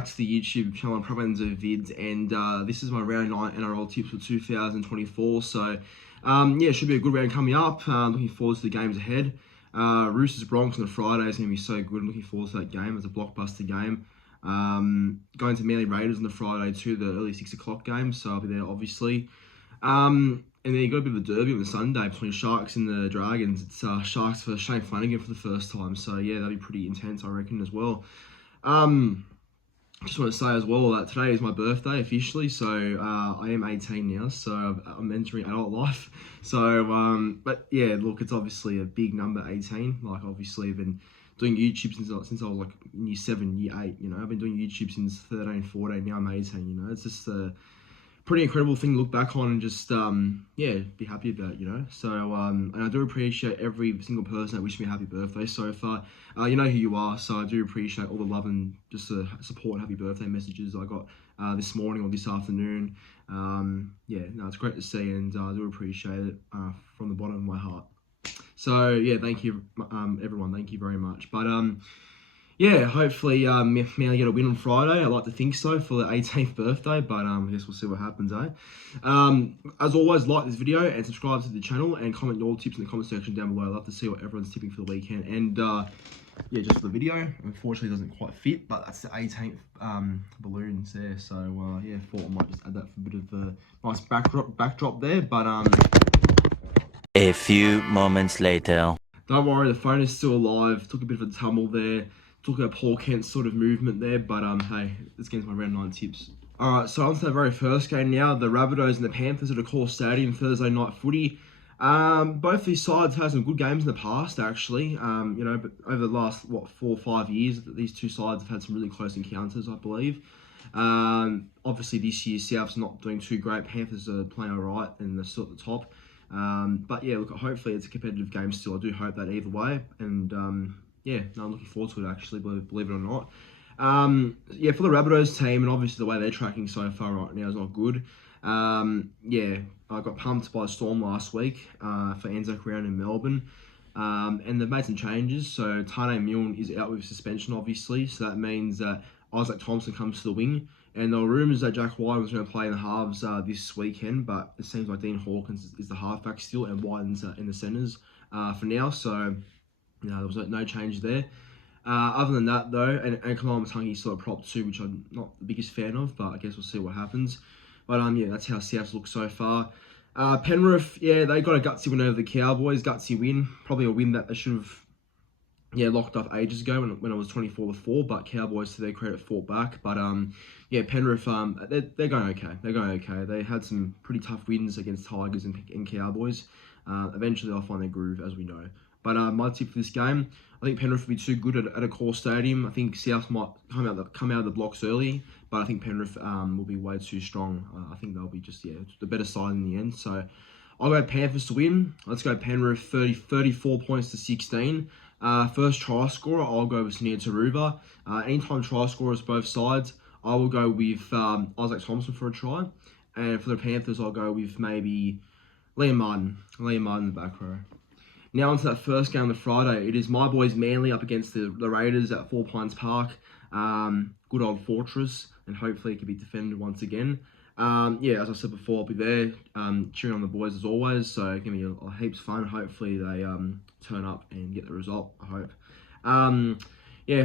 back to the YouTube channel and Provenzo Vids, and this is my round 9 NRL tips for 2024. So, it should be a good round coming up. Looking forward to the games ahead. Roosters Broncos on the Friday is going to be so good. Looking forward to that game. It's a blockbuster game. Going to Manly Raiders on the Friday too, the early 6 o'clock game. So I'll be there, obviously. And then you got a bit of a derby on the Sunday between Sharks and the Dragons. It's Sharks for Shane Flanagan for the first time. So yeah, that'll be pretty intense, I reckon, as well. Just want to say as well that today is my birthday officially. So I am 18 now. So I'm entering adult life. So but yeah, look, it's obviously a big number, 18. Like obviously I've been doing YouTube since I was like in year 7, year 8. You know, I've been doing YouTube since 13, 14. Now I'm 18. You know, it's just pretty incredible thing to look back on and just be happy about, you know. So and I do appreciate every single person that wished me a happy birthday so far. You know who you are, so I do appreciate all the love and just the support and happy birthday messages I got this morning or this afternoon. It's great to see, and I do appreciate it from the bottom of my heart. So yeah, thank you everyone, thank you very much. But hopefully Manly get a win on Friday. I'd like to think so for the 18th birthday, but I guess we'll see what happens, eh? As always, like this video and subscribe to the channel and comment your tips in the comment section down below. I'd love to see what everyone's tipping for the weekend. And just for the video, unfortunately it doesn't quite fit, but that's the 18th balloons there. So thought I might just add that for a bit of a nice backdrop there. But a few moments later. Don't worry, the phone is still alive. Took a bit of a tumble there. Took a Paul Kent sort of movement there, but hey, let's get into my round 9 tips. Alright, so on to the very first game now. The Rabbitohs and the Panthers at Accor Stadium, Thursday night footy. Both these sides had some good games in the past, actually. But over the last, 4 or 5 years, these two sides have had some really close encounters, I believe. Obviously, this year, South's not doing too great. Panthers are playing alright, and they're still at the top. But yeah, look, hopefully it's a competitive game still. I do hope that either way, and I'm looking forward to it, actually, believe it or not. For the Rabbitohs team, and obviously the way they're tracking so far right now is not good. I got pumped by Storm last week for Anzac round in Melbourne, and they've made some changes. So Tane Milne is out with suspension, obviously, so that means that Isaac Thompson comes to the wing. And there were rumours that Jack White was going to play in the halves this weekend, but it seems like Dean Hawkins is the halfback still, and Whiten's in the centres for now. So there was no change there. Other than that, though, and Kalama Matangi's still a prop too, which I'm not the biggest fan of, but I guess we'll see what happens. But that's how Souths look so far. Penrith, they got a gutsy win over the Cowboys. Gutsy win, probably a win that they should have locked up ages ago when it was 24-4, but Cowboys, to their credit, fought back. But Penrith, they're going okay. They're going okay. They had some pretty tough wins against Tigers and Cowboys. Eventually, they'll find their groove, as we know. But my tip for this game, I think Penrith will be too good at Accor Stadium. I think South might come out of the blocks early, but I think Penrith will be way too strong. I think they'll be just the better side in the end. So I'll go Panthers to win. Let's go Penrith 34 points to 16. First try scorer, I'll go with Sania Taruva. Anytime try scorers both sides, I will go with Isaac Thompson for a try. And for the Panthers, I'll go with maybe Liam Martin in the back row. Now onto that first game on the Friday. It is my boys Manly up against the Raiders at 4 Pines Park. Good old fortress, and hopefully it can be defended once again. As I said before, I'll be there cheering on the boys as always. So it's going to be a heaps fun. Hopefully they turn up and get the result, I hope.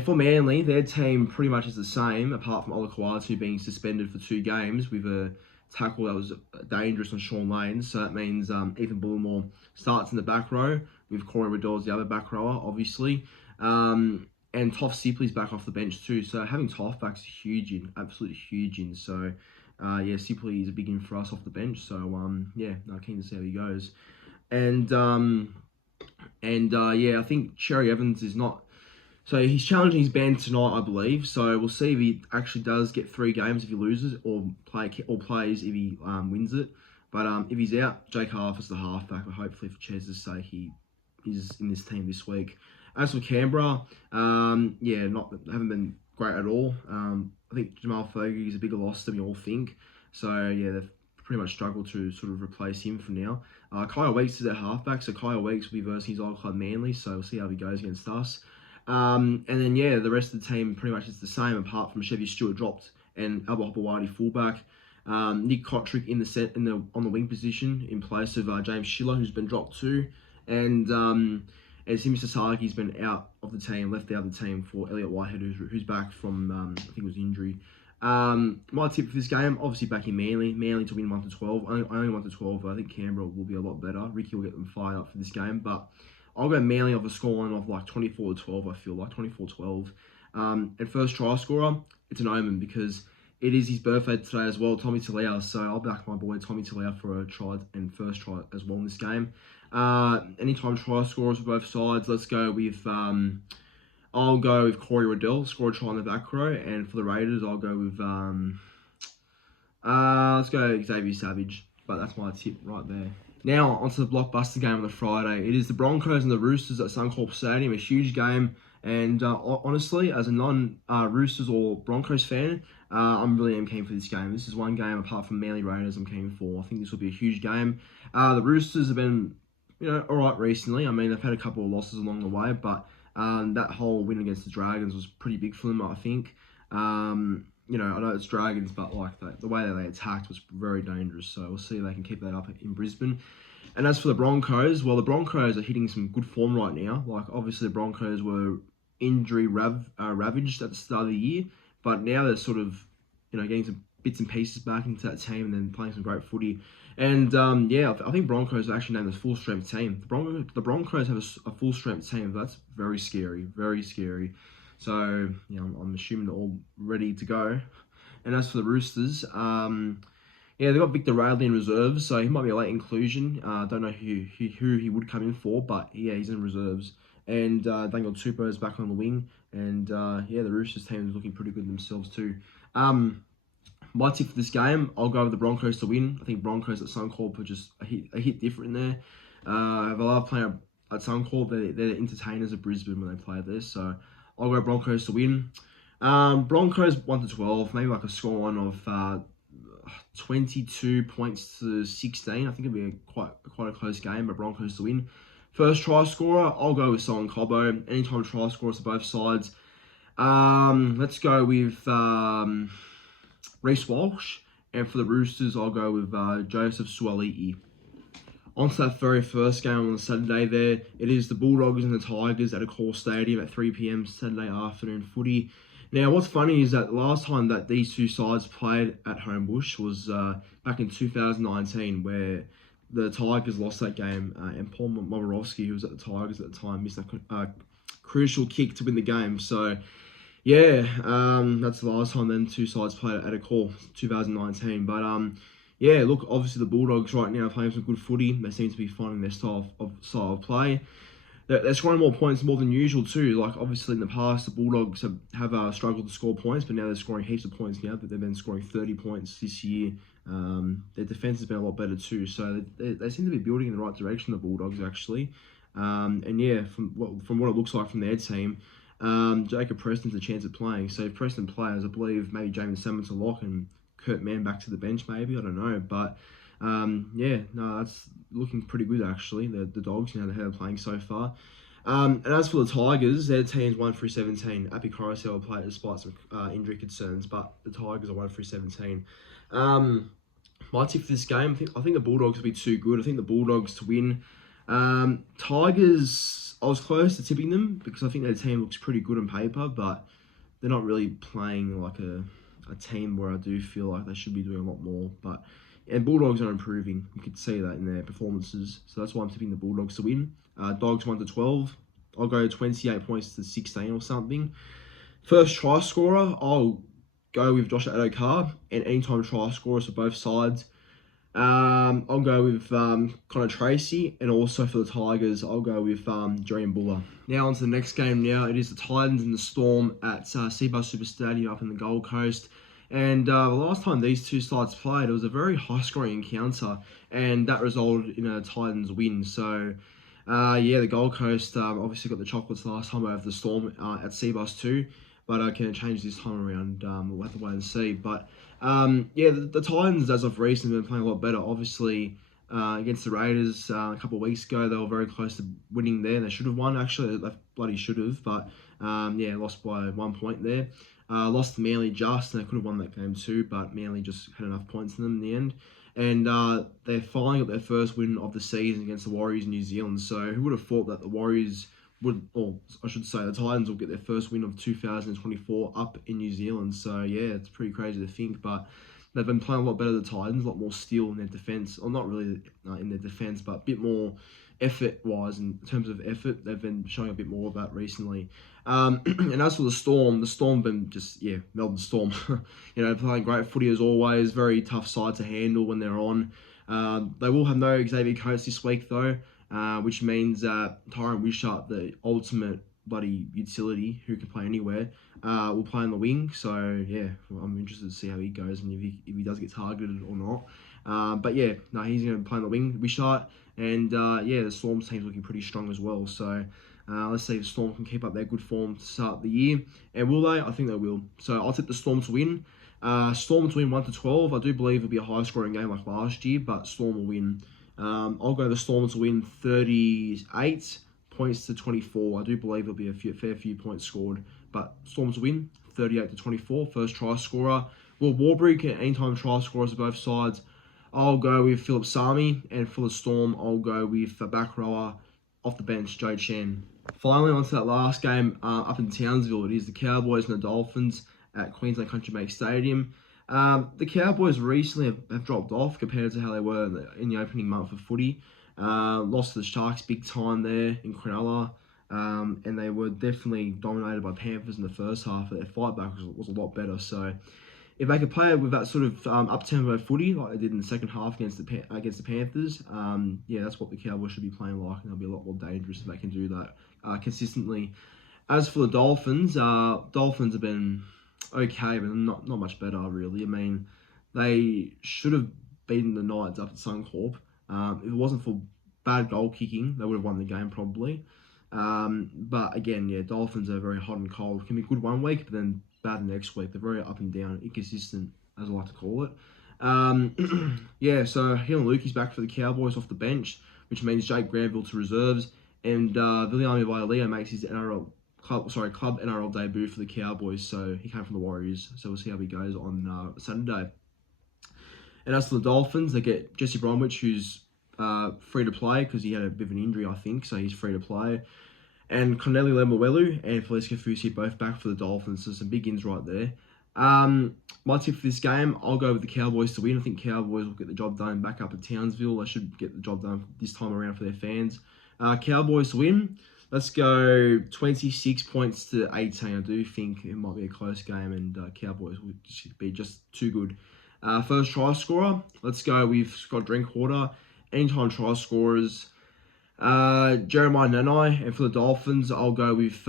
For Manly, their team pretty much is the same, apart from Olakwatu being suspended for 2 games with a tackle that was dangerous on Sean Lane. So that means Ethan Bullimore starts in the back row with Corey Riddell as the other back rower, obviously. And Toff Sipley's back off the bench too. So having Toff back's absolutely huge in. So Sipley is a big in for us off the bench. So keen to see how he goes. I think Cherry Evans is not. So he's challenging his ban tonight, I believe. So we'll see if he actually does get 3 games if he loses, or plays if he wins it. But if he's out, Jake Half is the halfback. But hopefully, for Chez's sake, he is in this team this week. As for Canberra, haven't been great at all. I think Jamal Fogarty is a bigger loss than we all think. So they've pretty much struggled to sort of replace him for now. Kyle Weeks is at halfback, so Kyle Weeks will be versus his old club Manly. So we'll see how he goes against us. And then yeah, the rest of the team pretty much is the same, apart from Chevy Stewart dropped and Alba Hopewadi fullback. Nick Kotrick on the wing position in place of James Schiller, who's been dropped too, and Simi Sasagi's been out of the team, left out of the team for Elliot Whitehead, who's back from I think it was injury. My tip for this game, obviously backing Manly to win 1-12. Only 1-12, but I think Canberra will be a lot better. Ricky will get them fired up for this game, but I'll go Manly off a scoreline of like 24-12. I feel like 24-12. And first try scorer, it's an omen because it is his birthday today as well, Tommy Talau. So I'll back my boy Tommy Talau for a try and first try as well in this game. Anytime try scorers for both sides, let's go with. I'll go with Corey Riddell, score a try in the back row, and for the Raiders, I'll go with let's go Xavier Savage. But that's my tip right there. Now onto the blockbuster game on the Friday. It is the Broncos and the Roosters at Suncorp Stadium, a huge game. And honestly, as a non-Roosters or Broncos fan, I'm really keen for this game. This is one game apart from Manly Raiders I'm keen for. I think this will be a huge game. The Roosters have been, all right recently. I mean, they've had a couple of losses along the way, but that whole win against the Dragons was pretty big for them, I think. I know it's Dragons, but like the way that they attacked was very dangerous. So we'll see if they can keep that up in Brisbane. And as for the Broncos, well, the Broncos are hitting some good form right now. Like, obviously, the Broncos were injury ravaged at the start of the year, but now they're sort of, getting some bits and pieces back into that team and then playing some great footy. And I think Broncos are actually named as full strength team. The Broncos have a full strength team. That's very scary, very scary. So I'm assuming they're all ready to go. And as for the Roosters, they've got Victor Radley in reserves, so he might be a late inclusion. Don't know who he would come in for, but yeah, he's in reserves. And Daniel Tupou back on the wing. And the Roosters team is looking pretty good themselves too. My tip for this game, I'll go with the Broncos to win. I think Broncos at Suncorp are just a hit different there. I love playing at Suncorp. They're the entertainers of Brisbane when they play there. So I'll go Broncos to win. Broncos 1-12, maybe like a scoreline of 22 points to 16. I think it'll be quite a close game, but Broncos to win. First try scorer, I'll go with Solon Cobbo. Anytime try scorers to both sides. Let's go with Reece Walsh. And for the Roosters, I'll go with Joseph Suaalii. On to that very first game on the Saturday there. It is the Bulldogs and the Tigers at Accor Stadium at 3 p.m. Saturday afternoon footy. Now, what's funny is that the last time that these two sides played at Homebush was back in 2019, where the Tigers lost that game, and Paul Momirovski, who was at the Tigers at the time, missed a crucial kick to win the game. So, that's the last time them two sides played at Accor, 2019. But, look, obviously the Bulldogs right now are playing some good footy. They seem to be finding their style of play. They're scoring more points more than usual too. Like, obviously in the past, the Bulldogs have struggled to score points, but now they're scoring heaps of points now. That they've been scoring 30 points this year. Their defense has been a lot better too. So they seem to be building in the right direction, the Bulldogs actually. From what it looks like from their team, Jacob Preston's a chance of playing. So if Preston plays, I believe maybe James Salmon to lock and Kurt Mann back to the bench maybe. I don't know, but that's looking pretty good actually. The Dogs, how they're playing so far. And as for the Tigers, their team's 1-17. Api Carousel played despite some injury concerns, but the Tigers are 1-17. My tip for this game, I think the Bulldogs will be too good. I think the Bulldogs to win. Tigers, I was close to tipping them because I think their team looks pretty good on paper, but they're not really playing like a team where I do feel like they should be doing a lot more. And Bulldogs are improving. You could see that in their performances. So that's why I'm tipping the Bulldogs to win. Dogs 1-12. I'll go 28 points to 16 or something. First try scorer, I'll go with Josh Adokar. And anytime try scorers for both sides, I'll go with Connor Tracy. And also for the Tigers, I'll go with Jerian Buller. Now on to the next game now. It is the Titans and the Storm at Seabus Super Stadium up in the Gold Coast. And the last time these two sides played, it was a very high-scoring encounter, and that resulted in a Titans win. So, the Gold Coast obviously got the chocolates last time over the Storm at Seabus too, but can it change this time around? We'll have to wait and see. But, the Titans, as of recent, have been playing a lot better. Obviously, against the Raiders a couple of weeks ago. They were very close to winning there. They should have won, actually. They bloody should have. But, lost by 1 point there. Lost to Manly just, and they could have won that game too, but Manly just had enough points in them in the end. And they finally got their first win of the season against the Warriors in New Zealand. So who would have thought that the Warriors would, or I should say the Titans will get their first win of 2024 up in New Zealand. So yeah, it's pretty crazy to think, but they've been playing a lot better than the Titans, a lot more steel in their defence. Or not really in their defence, but a bit more effort-wise. In terms of effort, they've been showing a bit more of that recently. And as for the Storm have been just, Melbourne Storm. Playing great footy as always. Very tough side to handle when they're on. They will have no Xavier Coates this week though, which means that Tyron Wishart, the ultimate bloody utility who can play anywhere, will play on the wing. So yeah, I'm interested to see how he goes and if he does get targeted or not. He's going to play on the wing, Wishart, and the Storm's team's looking pretty strong as well. So let's see if the Storm can keep up their good form to start the year. And will they? I think they will. So I'll tip the Storm to win. Storm to win 1-12. I do believe it'll be a high-scoring game like last year, but Storm will win. I'll go the Storm to win 38 points to 24. I do believe there'll be a fair few points scored, but Storm to win 38-24. First try scorer Will Warbrick, and anytime try scorers on both sides. I'll go with Philip Sami, and for the Storm, I'll go with the back rower off the bench, Joe Chen. Finally, on to that last game up in Townsville. It is the Cowboys and the Dolphins at Queensland Country Bank Stadium. The Cowboys recently have dropped off compared to how they were in the opening month of footy. Lost to the Sharks big time there in Cronulla. And they were definitely dominated by Panthers in the first half. Their fight back was a lot better. So if they could play with that sort of up-tempo footy like they did in the second half against the Panthers, that's what the Cowboys should be playing like, and they'll be a lot more dangerous if they can do that consistently. As for the Dolphins, Dolphins have been okay, but not much better really. I mean, they should have beaten the Knights up at Suncorp. If it wasn't for bad goal kicking, they would have won the game probably. But again, Dolphins are very hot and cold. It can be good one week, but then bad the next week. They're very up and down, inconsistent, as I like to call it. So Healing Lukey's back for the Cowboys off the bench, which means Jake Granville to reserves, and Viliami Vailea makes his club NRL debut for the Cowboys. So he came from the Warriors. So we'll see how he goes on Saturday. And as for the Dolphins, they get Jesse Bromwich, who's free to play because he had a bit of an injury, I think, so he's free to play. And Corneli Lemuelu and Felice Kafusi both back for the Dolphins, so some big ins right there. My tip for this game, I'll go with the Cowboys to win. I think Cowboys will get the job done back up at Townsville. They should get the job done this time around for their fans. Cowboys to win. Let's go 26 points to 18. I do think it might be a close game, and Cowboys will be just too good. First try scorer, let's go with Scott Drinkwater. Anytime try scorers, Jeremiah Nanai, and for the Dolphins, I'll go with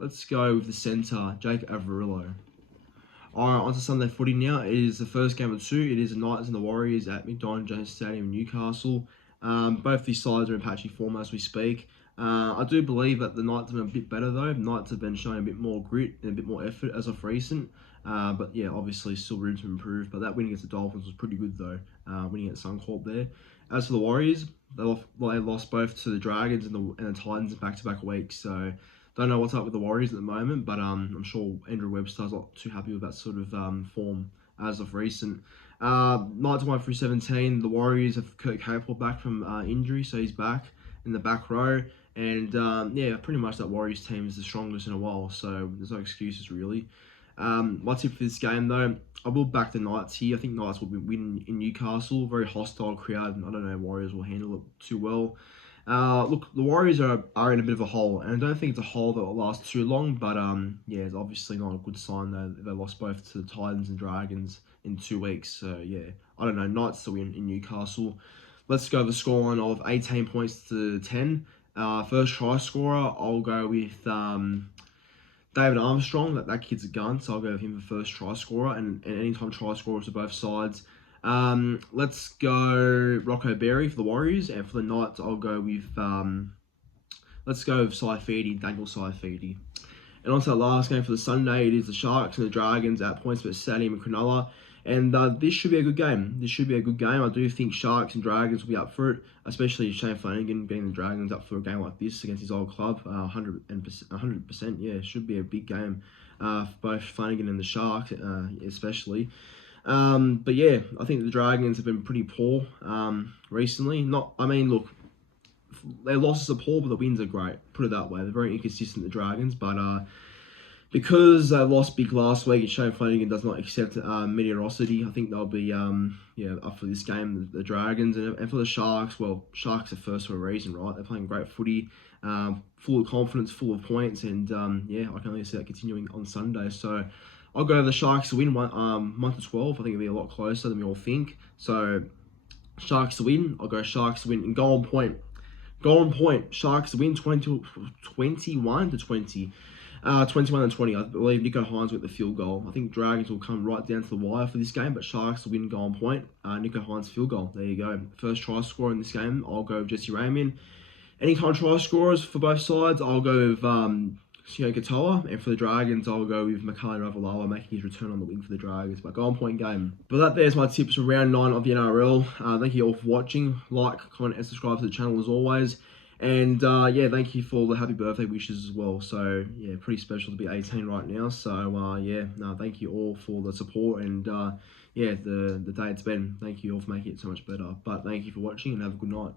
let's go with the centre, Jake Averillo. Alright, on to Sunday footy now. It is the first game of two. It is the Knights and the Warriors at McDonald Jones Stadium in Newcastle. Both these sides are in patchy form as we speak. I do believe that the Knights have been a bit better though. The Knights have been showing a bit more grit and a bit more effort as of recent. Obviously still room to improve. But that win against the Dolphins was pretty good though, winning at Suncorp there. As for the Warriors, they lost both to the Dragons and the Titans in back-to-back weeks. So don't know what's up with the Warriors at the moment, but I'm sure Andrew Webster's not too happy with that sort of form as of recent. Knights won through 17. The Warriors have Kurt Capewell back from injury, so he's back in the back row. And pretty much that Warriors team is the strongest in a while, so there's no excuses really. My tip for this game though, I will back the Knights here. I think Knights will win in Newcastle. Very hostile crowd, and I don't know Warriors will handle it too well. Look, the Warriors are in a bit of a hole, and I don't think it's a hole that will last too long, but it's obviously not a good sign though. They lost both to the Titans and Dragons in 2 weeks, so I don't know, Knights to win in Newcastle. Let's go the scoreline of 18 points to 10. First try scorer, I'll go with David Armstrong. That kid's a gun, so I'll go with him for first try scorer, and anytime try scorers to both sides. Let's go Rocco Berry for the Warriors, and for the Knights, I'll go with let's go with Daniel Saifidi. And on to the last game for the Sunday, it is the Sharks and the Dragons at PointsBet Stadium in Cronulla. And this should be a good game. I do think Sharks and Dragons will be up for it, especially Shane Flanagan getting the Dragons up for a game like this against his old club. 100%. Yeah, it should be a big game for both Flanagan and the Sharks, especially. But yeah, I think the Dragons have been pretty poor recently. Look, their losses are poor, but the wins are great. Put it that way. They're very inconsistent, the Dragons, but because they lost big last week and Shane Flanagan does not accept mediocrity, I think they'll be up for this game, the Dragons. And for the Sharks, well, Sharks are first for a reason, right? They're playing great footy, full of confidence, full of points, and I can only see that continuing on Sunday. So I'll go the Sharks to win 1-12. I think it'll be a lot closer than we all think. So Sharks to win. I'll go Sharks to win and go on point. Sharks to win 21-20. 21-20. I believe Nico Hines with the field goal. I think Dragons will come right down to the wire for this game, but Sharks will win, go on point. Nico Hines field goal. There you go. First try scorer in this game, I'll go with Jesse Ramian. Anytime try scorers for both sides, I'll go with Katoa. And for the Dragons, I'll go with Makali Ravalawa making his return on the win for the Dragons. But go on point game. But there's my tips for round 9 of the NRL. Thank you all for watching. Like, comment, and subscribe to the channel as always. And thank you for the happy birthday wishes as well. So yeah, pretty special to be 18 right now. So thank you all for the support and the day it's been. Thank you all for making it so much better. But thank you for watching and have a good night.